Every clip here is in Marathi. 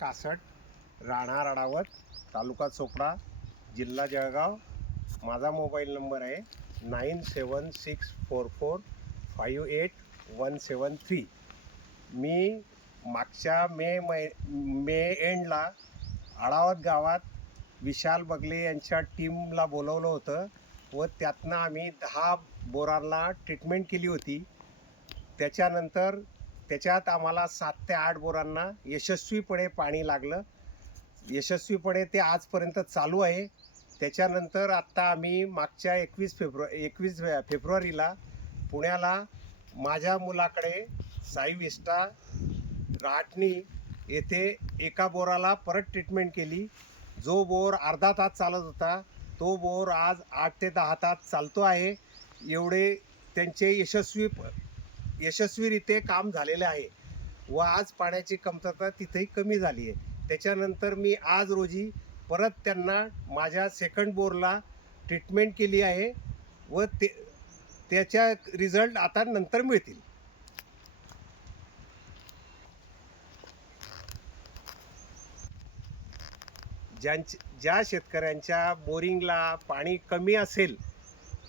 61 राहणार अडावत, तालुका चोपडा, जिल्हा जळगाव. माझा मोबाईल नंबर आहे 9764458173. मी मागच्या मे एंडला अडावत गावात विशाल बगले यांच्या टीमला बोलवलं होतं व त्यातनं आम्ही 10 बोरांना ट्रीटमेंट केली होती. त्याच्यात आम्हाला 7 ते 8 बोरांना यशस्वीपणे पाणी लागलं. यशस्वीपणे ते आजपर्यंत चालू आहे. त्याच्यानंतर आत्ता आम्ही मागच्या 21 फेब्रुवारीला पुण्याला माझ्या मुलाकडे साई विस्टा राहटणी येथे एका बोराला परत ट्रीटमेंट केली. जो बोर अर्धा तास चालत होता तो बोर आज 8 ते 10 तास चालतो आहे. एवढे त्यांचे यशस्वीरित्या काम झालेले आहे व आज पाण्याची कमतरता तिथेही कमी झाली आहे. त्याच्यानंतर मी आज रोजी परत त्यांना माझ्या सेकंड बोरला ट्रीटमेंट केली आहे व त्याच्या रिझल्ट आता नंतर मिळतील. ज्या शेतकऱ्यांच्या बोरिंगला पाणी कमी असेल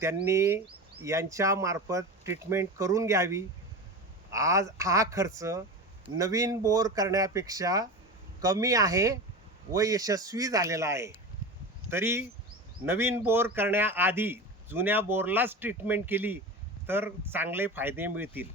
त्यांनी यांच्यामार्फत ट्रीटमेंट करून घ्यावी. आज हा खर्च नवीन बोर करण्यापेक्षा कमी आहे व यशस्वी झालेला आहे. तरी नवीन बोर करण्याआधी जुन्या बोरलाच ट्रीटमेंट केली तर चांगले फायदे मिळतील.